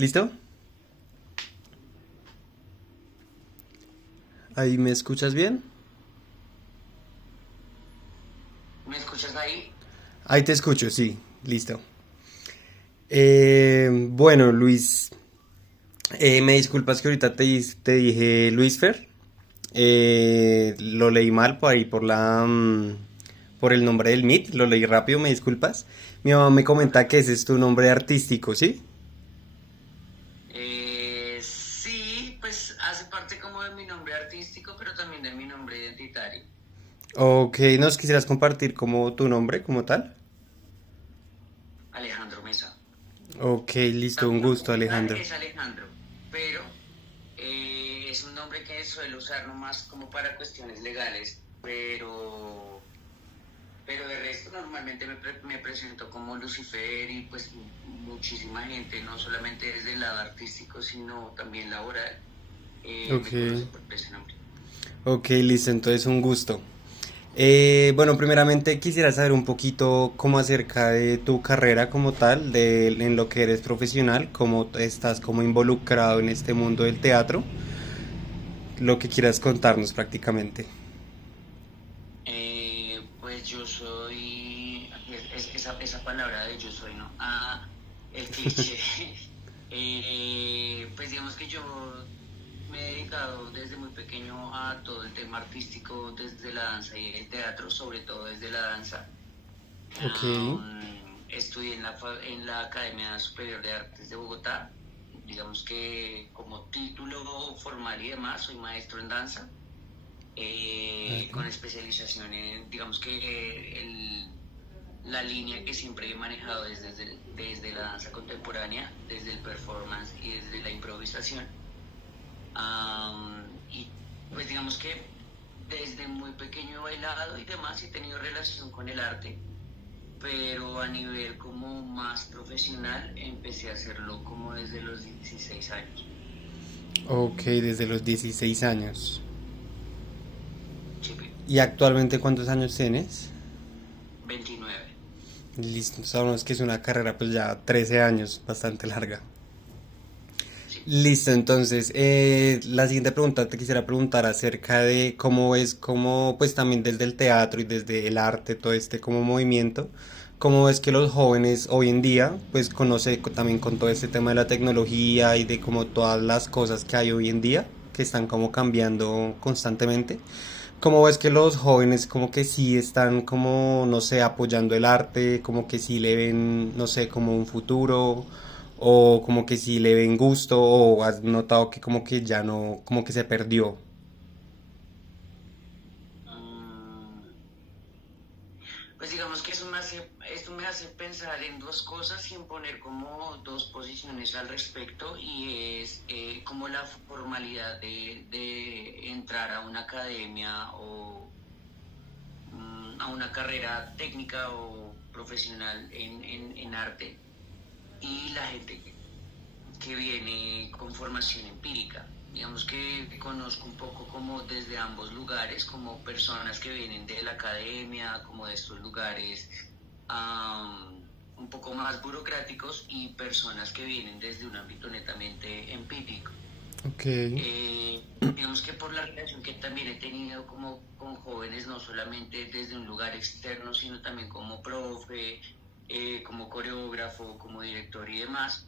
¿Listo? ¿Ahí me escuchas bien? ¿Me escuchas ahí? Ahí te escucho, sí, listo. Bueno, Luis, me disculpas que ahorita te dije Luis Fer. Lo leí mal por ahí, por el nombre del Meet, lo leí rápido, me disculpas. Mi mamá me No te comenta que ese es preocupes. tu nombre artístico, ¿sí? Sí, pues hace parte como de mi nombre artístico, pero también de mi nombre identitario. Ok, ¿nos quisieras compartir como tu nombre, como tal? Alejandro Mesa. Ok, O sea, listo, un mi nombre gusto, como tal Alejandro. es Alejandro, pero es un nombre que suelo usar nomás como para cuestiones legales, pero de resto normalmente me presento como Lucifer y pues muchísima gente, no solamente desde el lado artístico, sino también laboral, Ok, me conoce por ese nombre. ok, listo, entonces un gusto. Bueno, primeramente quisiera saber un poquito como acerca de tu carrera como tal, en lo que eres profesional, cómo estás como involucrado en este mundo del teatro, lo que quieras contarnos prácticamente. Pues yo soy, esa palabra de yo soy, ¿no? Ah, el cliché. Pues digamos que yo me he dedicado desde muy pequeño a todo el tema artístico, desde la danza y el teatro, sobre todo desde la danza. Ok, Estudié en la Academia Superior de Artes de Bogotá. Digamos que como título formal y demás, soy maestro en danza vale. con especialización en, digamos que la línea que siempre he manejado desde la danza contemporánea, desde el performance y desde la improvisación. Y pues digamos que desde muy pequeño he bailado y demás y he tenido relación con el arte, pero a nivel como más profesional empecé a hacerlo como desde los 16 años. Ok, desde los 16 años. Sí, ¿Y actualmente cuántos años tienes? 29. Listo, sabemos que es una carrera pues ya 13 años, bastante larga. Sí. Listo, entonces, la siguiente pregunta te quisiera preguntar acerca de cómo es, cómo, pues también desde el teatro y desde el arte, todo este como movimiento, cómo es que los jóvenes hoy en día, pues conoce también con todo este tema de la tecnología y de como todas las cosas que hay hoy en día, que están como cambiando constantemente. ¿Cómo ves que los jóvenes como que sí están como, no sé, apoyando el arte, como que sí le ven, no sé, como un futuro, o como que sí le ven gusto, o has notado que como que ya no, como que se perdió? Mm, Pues digamos que esto me hace pensar en dos cosas y en poner como dos posiciones al respecto y es como la formalidad de entrar a una academia o a una carrera técnica o profesional en arte y la gente que viene con formación empírica. Digamos que conozco un poco como desde ambos lugares, como personas que vienen de la academia, como de estos lugares un poco más burocráticos y personas que vienen desde un ámbito netamente empírico. Ok, Digamos que por la relación que también he tenido como con jóvenes, no solamente desde un lugar externo, sino también como profe, como coreógrafo, como director y demás,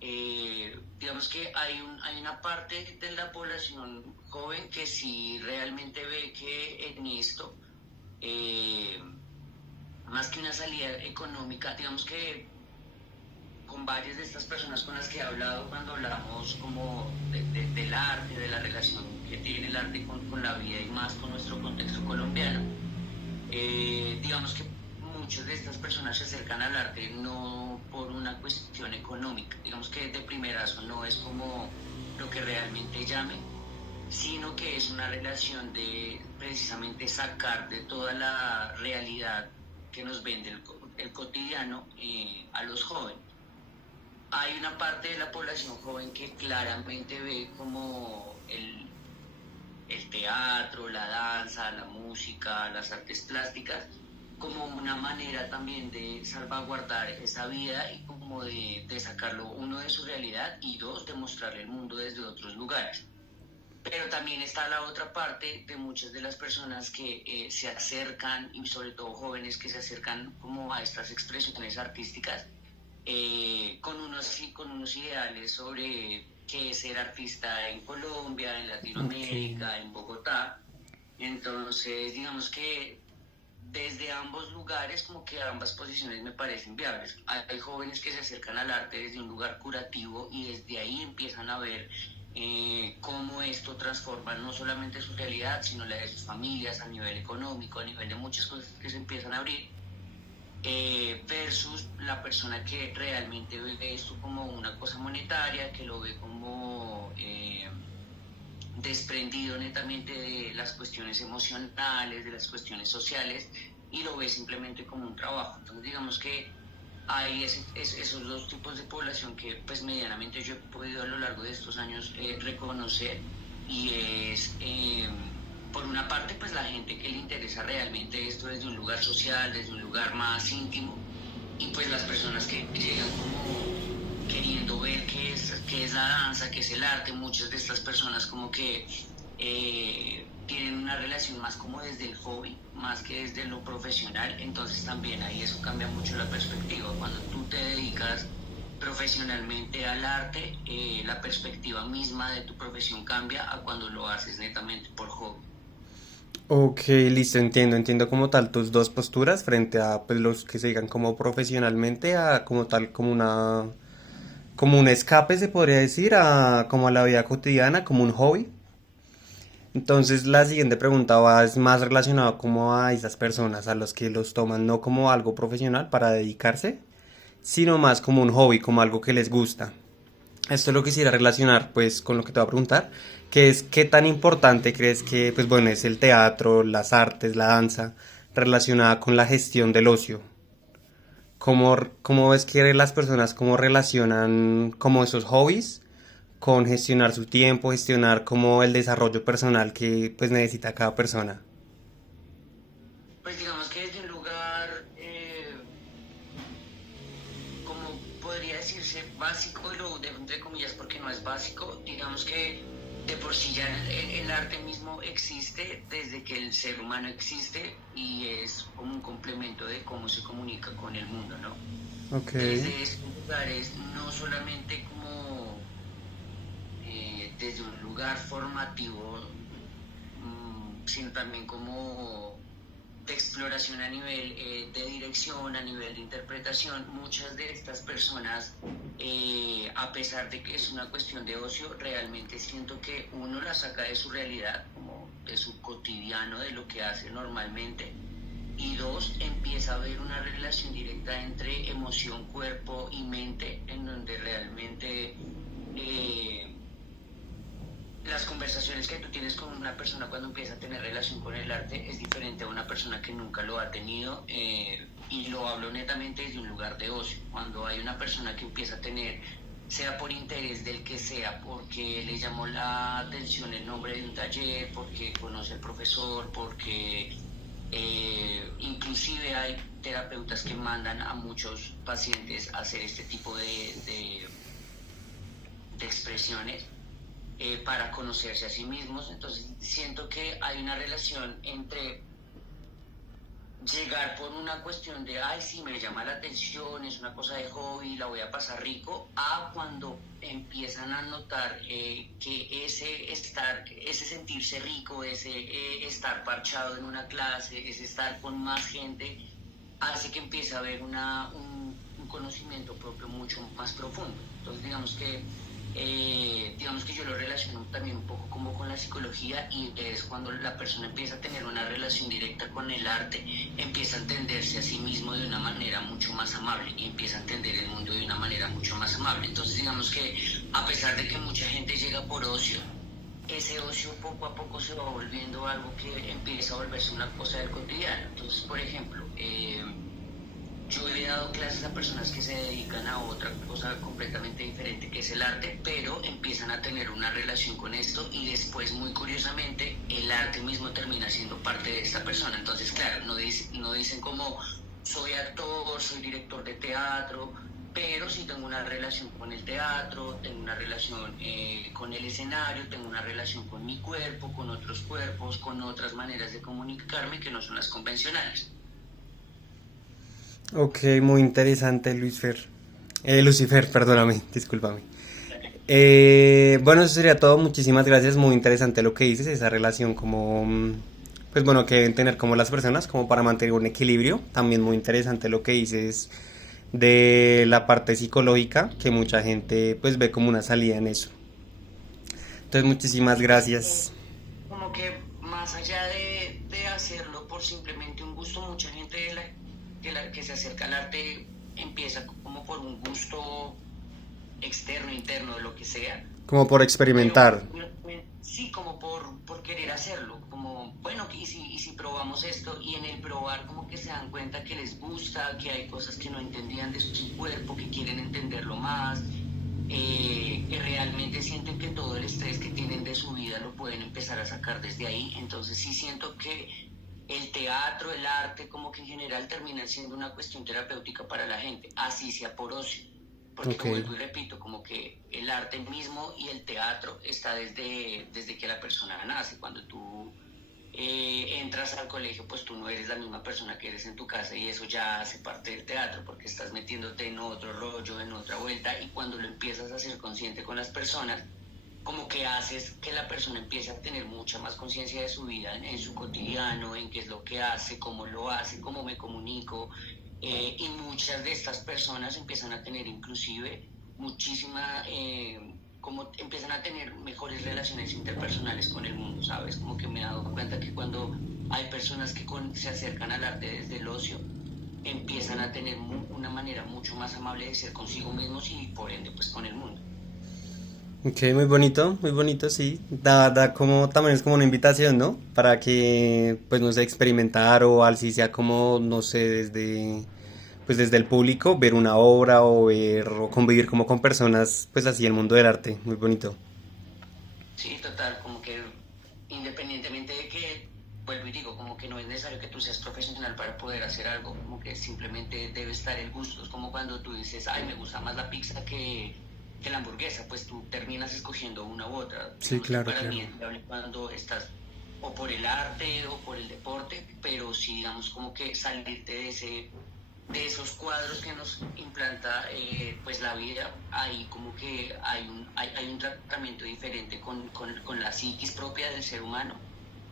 digamos que hay una parte de la población joven que sí realmente ve que en esto, eh, más que una salida económica, digamos que con varias de estas personas con las que he hablado cuando hablamos como del arte, de la relación que tiene el arte con la vida y más con nuestro contexto colombiano, digamos que muchas de estas personas se acercan al arte no por una cuestión económica, digamos que de primerazo no es como lo que realmente llame, sino que es una relación de precisamente sacar de toda la realidad que nos vende el cotidiano a los jóvenes. Hay una parte de la población joven que claramente ve como el teatro, la danza, la música, las artes plásticas, como una manera también de salvaguardar esa vida y como de sacarlo uno de su realidad y dos, de mostrarle el mundo desde otros lugares. Pero también está la otra parte de muchas de las personas que se acercan, y sobre todo jóvenes que se acercan como a estas expresiones artísticas, con unos ideales sobre qué es ser artista en Colombia, en Latinoamérica, Ok. en Bogotá. Entonces, digamos que desde ambos lugares, como que ambas posiciones me parecen viables. Hay jóvenes que se acercan al arte desde un lugar curativo y desde ahí empiezan a ver cómo esto transforma no solamente su realidad, sino la de sus familias a nivel económico, a nivel de muchas cosas que se empiezan a abrir, versus la persona que realmente ve esto como una cosa monetaria, que lo ve como desprendido netamente de las cuestiones emocionales, de las cuestiones sociales, y lo ve simplemente como un trabajo. Entonces digamos que hay esos dos tipos de población que pues medianamente yo he podido a lo largo de estos años reconocer, y es por una parte pues la gente que le interesa realmente esto desde un lugar social, desde un lugar más íntimo, y pues las personas que llegan como queriendo ver qué es la danza, qué es el arte. Muchas de estas personas como que tienen una relación más como desde el hobby, más que desde lo profesional. Entonces también ahí eso cambia mucho la perspectiva. Cuando tú te dedicas profesionalmente al arte, la perspectiva misma de tu profesión cambia a cuando lo haces netamente por hobby. Ok, listo, entiendo como tal tus dos posturas frente a pues, los que se digan como profesionalmente a como tal como un escape se podría decir a como a la vida cotidiana, como un hobby. Entonces la siguiente pregunta va es más relacionada como a esas personas, a los que los toman no como algo profesional para dedicarse, sino más como un hobby, como algo que les gusta. Esto lo quisiera relacionar pues con lo que te voy a preguntar, que es qué tan importante crees que pues bueno es el teatro, las artes, la danza relacionada con la gestión del ocio. ¿Cómo ves que las personas cómo relacionan como esos hobbies con gestionar su tiempo, gestionar como el desarrollo personal que pues necesita cada persona? Pues digamos que desde un lugar, como podría decirse, básico, y lo dejo entre comillas porque no es básico, digamos que de por sí ya el arte mismo existe desde que el ser humano existe, y es como un complemento de cómo se comunica con el mundo, ¿no? Ok. Desde estos lugares, no solamente como desde un lugar formativo, sino también como de exploración a nivel de dirección, a nivel de interpretación. Muchas de estas personas, a pesar de que es una cuestión de ocio, realmente siento que uno la saca de su realidad, como de su cotidiano, de lo que hace normalmente, y dos, empieza a haber una relación directa entre emoción, cuerpo y mente, en donde realmente eh, las conversaciones que tú tienes con una persona cuando empieza a tener relación con el arte es diferente a una persona que nunca lo ha tenido, y lo hablo netamente desde un lugar de ocio. Cuando hay una persona que empieza a tener, sea por interés del que sea, porque le llamó la atención el nombre de un taller, porque conoce al profesor, porque inclusive hay terapeutas que mandan a muchos pacientes a hacer este tipo de expresiones, para conocerse a sí mismos. Entonces siento que hay una relación entre llegar por una cuestión de, ay, sí, me llama la atención, es una cosa de hobby, la voy a pasar rico, a cuando empiezan a notar que ese sentirse rico, ese estar parchado en una clase, ese estar con más gente, hace que empiece a haber un conocimiento propio mucho más profundo. Entonces digamos que yo lo relaciono también un poco como con la psicología, y es cuando la persona empieza a tener una relación directa con el arte, empieza a entenderse a sí mismo de una manera mucho más amable, y empieza a entender el mundo de una manera mucho más amable. Entonces digamos que a pesar de que mucha gente llega por ocio, ese ocio poco a poco se va volviendo algo que empieza a volverse una cosa del cotidiano. Entonces, por ejemplo, yo he dado clases a personas que se dedican a otra cosa completamente diferente, que es el arte, pero empiezan a tener una relación con esto, y después, muy curiosamente, el arte mismo termina siendo parte de esta persona. Entonces, claro, no dicen como soy actor, soy director de teatro, pero sí tengo una relación con el teatro, tengo una relación con el escenario, tengo una relación con mi cuerpo, con otros cuerpos, con otras maneras de comunicarme que no son las convencionales. Ok, muy interesante, Lucifer. Lucifer, perdóname, discúlpame. Bueno, eso sería todo. Muchísimas gracias. Muy interesante lo que dices, esa relación como, pues bueno, que deben tener como las personas, como para mantener un equilibrio. También muy interesante lo que dices de la parte psicológica, que mucha gente pues ve como una salida en eso. Entonces, muchísimas gracias. Como que más allá de hacerlo por simplemente un gusto, mucha gente que se acerca al arte empieza como por un gusto externo, interno, de lo que sea, Como por pero experimentar. sí, como por querer hacerlo, como, bueno, y si probamos esto, y en el probar como que se dan cuenta que les gusta, que hay cosas que no entendían de su cuerpo, que quieren entenderlo más, que realmente sienten que todo el estrés que tienen de su vida lo pueden empezar a sacar desde ahí. Entonces sí siento que el teatro, el arte, como que en general termina siendo una cuestión terapéutica para la gente, así sea por ocio. Porque Ok. vuelvo y repito, como que el arte mismo y el teatro está desde que la persona nace. Cuando tú entras al colegio, pues tú no eres la misma persona que eres en tu casa y eso ya hace parte del teatro porque estás metiéndote en otro rollo, en otra vuelta y cuando lo empiezas a ser consciente con las personas, como que haces que la persona empiece a tener mucha más conciencia de su vida, en su cotidiano, en qué es lo que hace, cómo lo hace, cómo me comunico, y muchas de estas personas empiezan a tener inclusive muchísima, como empiezan a tener mejores relaciones interpersonales con el mundo, ¿sabes? Como que me he dado cuenta que cuando hay personas que se acercan al arte desde el ocio, empiezan a tener una manera mucho más amable de ser consigo mismos y por ende pues con el mundo. Ok, muy bonito, sí. Da como, también es como una invitación, ¿no? Para que, pues no sé, experimentar o así sea como, no sé, pues desde el público, ver una obra o ver o convivir como con personas, pues así el mundo del arte, muy bonito. Sí, total, como que independientemente de que, vuelvo y digo, como que no es necesario que tú seas profesional para poder hacer algo, como que simplemente debe estar el gusto. Es como cuando tú dices, ay, me gusta más la pizza que la hamburguesa, pues tú terminas escogiendo una u otra. Sí, Digamos que claro, para claro. mí es viable cuando estás o por el arte o por el deporte, pero sí, digamos, como que salirte de esos cuadros que nos implanta pues la vida, ahí como que hay un tratamiento diferente con la psiquis propia del ser humano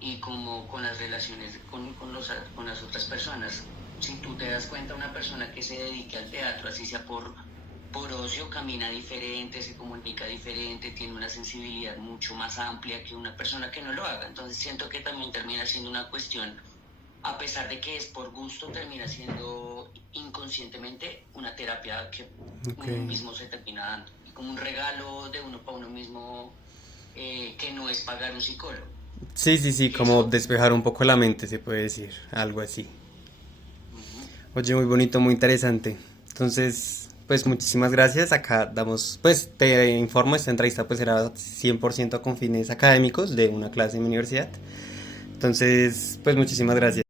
y como con las relaciones con las otras personas. Si tú te das cuenta, una persona que se dedique al teatro, así sea por ocio, camina diferente, se comunica diferente, tiene una sensibilidad mucho más amplia que una persona que no lo haga. Entonces siento que también termina siendo una cuestión, a pesar de que es por gusto, termina siendo inconscientemente una terapia que Ok. uno mismo se termina dando, y como un regalo de uno para uno mismo, que no es pagar un psicólogo. Sí, sí, sí, Y como eso, despejar un poco la mente, se puede decir, algo así. uh-huh. Oye, muy bonito, muy interesante. Entonces, pues muchísimas gracias. Acá damos, pues te informo, esta entrevista pues era 100% con fines académicos de una clase en mi universidad. Entonces, pues muchísimas gracias.